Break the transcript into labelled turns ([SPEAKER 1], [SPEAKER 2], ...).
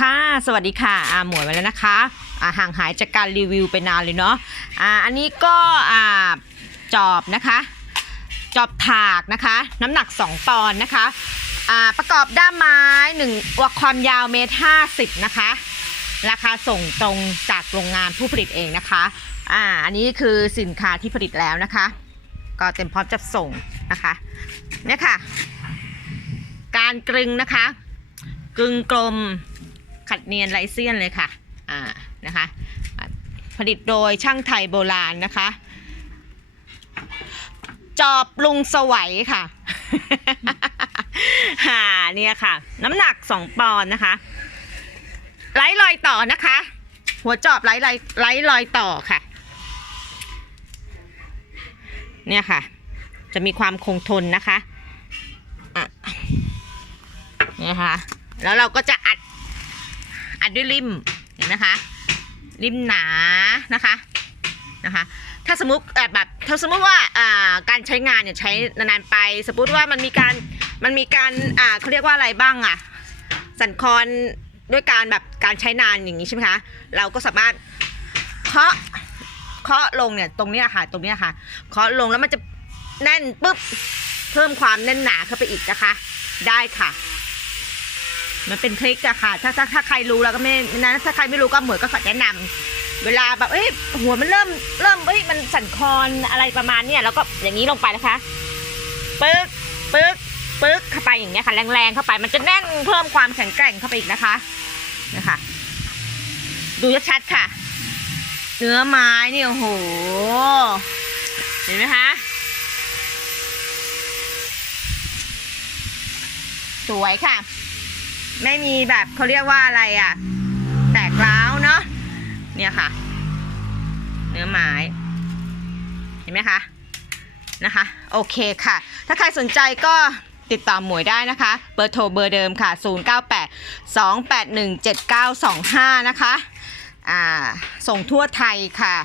[SPEAKER 1] ค่ะ สวัสดีค่ะอาหมวยมาแล้วนะคะอ่าห่างหายจากการรีวิวไปนานเลยเนาะอ่าอันนี้ก็อ่าจอบนะคะ จอบถากนะคะ น้ำหนัก 2 ปอนด์นะคะอ่าประกอบด้ามไม้1วักความยาวเมตรห้าสิบนะคะ ราคาส่งตรงจากโรงงานผู้ผลิตเองนะคะอ่าอันนี้คือสินค้าที่ผลิตแล้วนะคะ ก็เต็มพร้อมจะส่งนะคะเนี่ยค่ะ การกรึงนะคะ กรึงกลม ขัดเนียนไรเซียนเลยค่ะอ่านะคะผลิตโดยช่างไทยโบราณนะคะ จอบลุงสวัยค่ะฮ่าเนี่ยค่ะ น้ำหนัก2ปอนด์นะคะ ไร้รอยต่อนะคะ หัวจอบไร้ไร้ไร้รอยต่อค่ะ เนี่ยค่ะ จะมีความคงทนนะคะอะเนี่ยค่ะ แล้วเราก็จะอัด อัดด้วยริมเห็นไหมคะริมหนานะคะนะคะถ้าสมมติแบบถ้าสมมติว่าการใช้งานเนี่ยใช้นานๆไป สมมติว่ามันมีการมันมีการอ่าเขาเรียกว่าอะไรบ้างอะสันคอนด้วยการแบบการใช้นานอย่างนี้ใช่ไหมคะเราก็สามารถเคาะเคาะลงเนี่ยตรงนี้ค่ะตรงนี้ค่ะเคาะลงแล้วมันจะแน่นปุ๊บเพิ่มความแน่นหนาเข้าไปอีกนะคะ ได้ค่ะ มันเป็นทริคอะค่ะ ถ้าถ้าถ้าใครรู้แล้วก็ไม่นะถ้าใครไม่รู้ก็เหมือนก็ขอแนะนำเวลาแบบเอ้ยหัวมันเริ่มเริ่มเอ้ยมันสั่นคลอนอะไรประมาณเนี้ยแล้วก็อย่างนี้ลงไปนะคะปึ๊กปึ๊กปึ๊กเข้าไปอย่างเงี้ยค่ะแรงๆเข้าไป มันจะแน่นเพิ่มความแข็งแกร่งเข้าไปอีกนะคะนะคะ ดูชัดๆค่ะเนื้อไม้เนี่ยโอ้โห เห็นไหมคะสวยค่ะ ไม่มีแบบเขาเรียกว่าอะไรอะ แตกร้าวเนาะเนี่ยค่ะ เนื้อไม้เห็นไหมคะนะคะ โอเคค่ะ ถ้าใครสนใจก็ติดต่อหมวยได้นะคะ เบอร์โทรเบอร์เดิมค่ะ 098 281 7925 นะคะ อ่า ส่งทั่วไทยค่ะ